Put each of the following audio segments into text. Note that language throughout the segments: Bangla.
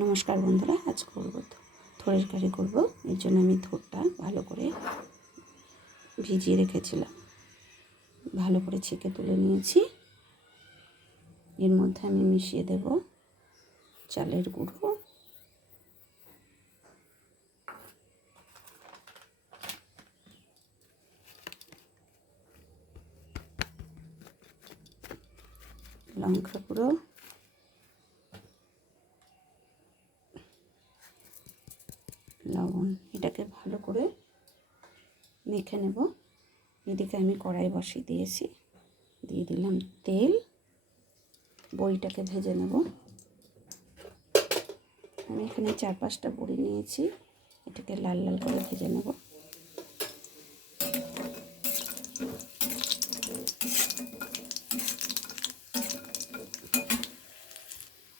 নমস্কার বন্ধুরা, আজ করব থোড়ের কারি করব। এর জন্য আমি থোড়টা ভালো করে ভিজিয়ে রেখেছিলাম, ভালো করে ছেঁকে তুলে নিয়েছি। এর মধ্যে আমি মিশিয়ে দেব চালের গুঁড়ো, লঙ্কা গুঁড়ো, লবণ। এটাকে ভালো করে মেখে নেব। এদিকে আমি কড়াই বসিয়ে দিয়েছি, দিয়ে দিলাম তেল। বড়িটাকে ভেজে নেব। আমি এখানে 4-5টা বড়ি নিয়েছি, এটাকে লাল লাল করে ভেজে নেব।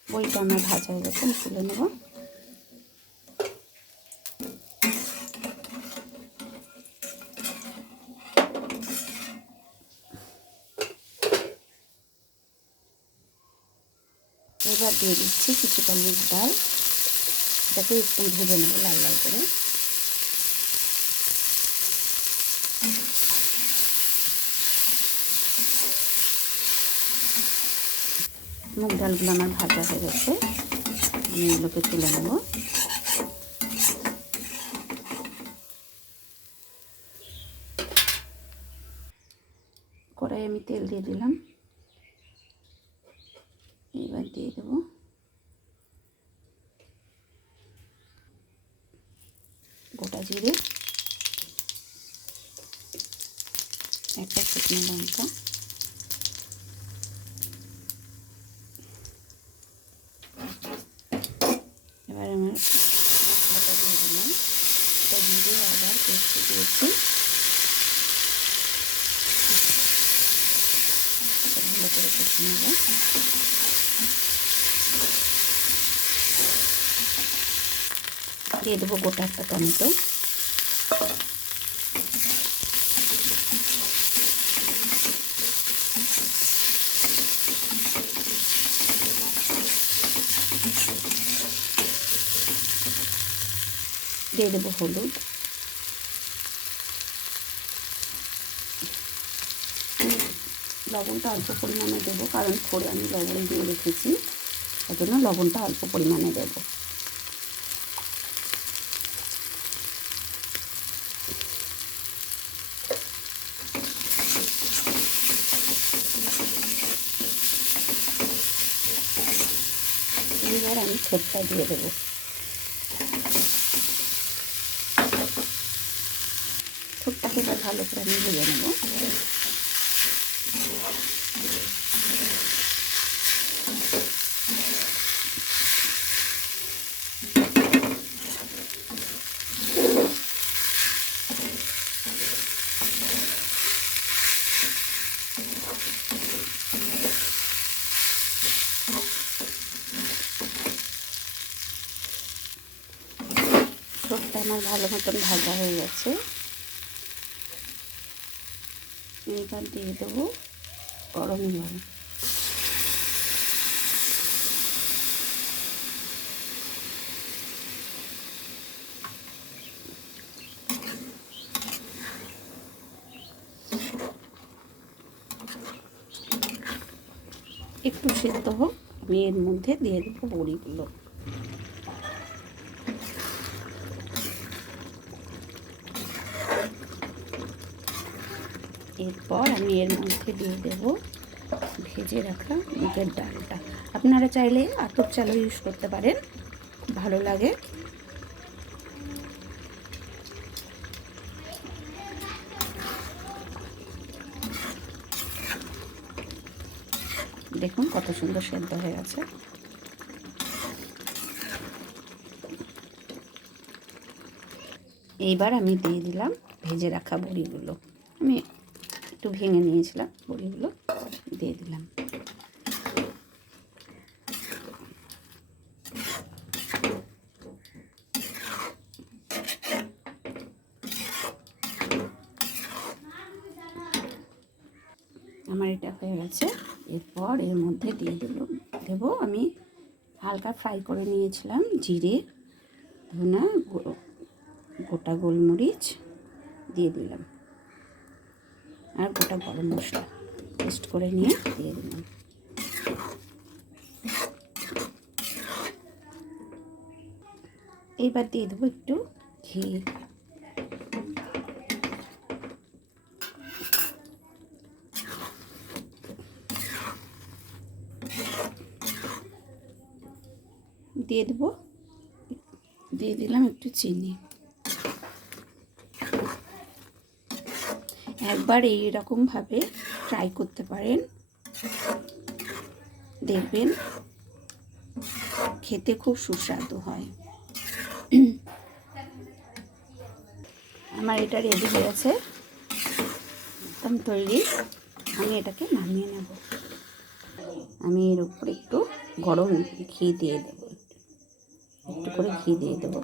বড়িটা আমার ভাজা হয়ে গেছে, আমি তুলে নেব। এবার দিয়ে দিচ্ছি কিছুটা মুগ ডাল, এটাকে একটু ভেজে নেব লাল লাল করে। মুগ ডালগুলো আমার ভাজা হয়ে গেছে, আমি এগুলোকে তুলে নেব। কড়াই আমি তেল দিয়ে দিলাম, এবার দিয়ে দেব গোটা জিরে, একটা শুকনো লঙ্কা, এবার আমার মশলাটা দিয়ে দিলাম। এটা জিরে আবার পেস্ট দিয়েছি, ভালো করে কষে নেব। দিয়ে দেবো গোটা একটা টমেটো, দিয়ে দেবো হলুদ, লবণটা অল্প পরিমাণে দেবো, কারণ থোড়ে আমি লবণ দিয়ে রেখেছি, তার জন্য লবণটা অল্প পরিমাণে দেবো। এবার আমি থোড়টা দিয়ে দেবো। থোড়টাকে এবার ভালো করে আমি ভেজে নেব। থোড়টা আমার ভালো মতন ভাজা হয়ে গেছে, এবার দিয়ে দেবো গরম জল। একটু সেদ্ধ হোক, আমি এর মধ্যে দিয়ে দেবো বড়িগুলো। এরপর আমি এর মধ্যে দিয়ে দেবো ভেজে রাখা মুগের ডালটা। আপনারা চাইলে আতপ চালও ইউজ করতে পারেন, খুব ভালো লাগে। দেখুন কত সুন্দর সেদ্ধ হয়ে গেছে। এইবার আমি দিয়ে দিলাম ভেজে রাখা বড়িগুলো। আমি একটু ভেঙে নিয়েছিলাম, বড়িগুলো দিয়ে দিলাম। আমার এটা হয়ে গেছে। এরপর এর মধ্যে দিয়ে দেবো আমি হালকা ফ্রাই করে নিয়েছিলাম জিরে, ধনা, গোটা গোলমরিচ দিয়ে দিলাম, আর গোটা গরম মশলা পেস্ট করে নিয়ে দিয়ে দিলাম। এবার দিয়ে দেবো একটু ঘি। দিয়ে দিলাম একটু চিনি। একবার এইরকমভাবে ট্রাই করতে পারেন, দেখবেন খেতে খুব সুস্বাদু হয়। আমার এটা রেডি হয়ে গেছে, একদম তৈরি। আমি এটাকে নামিয়ে নেব। আমি এর উপরে একটু গরম ঘি দিয়ে দেবো, একটু করে ঘি দিয়ে দেবো।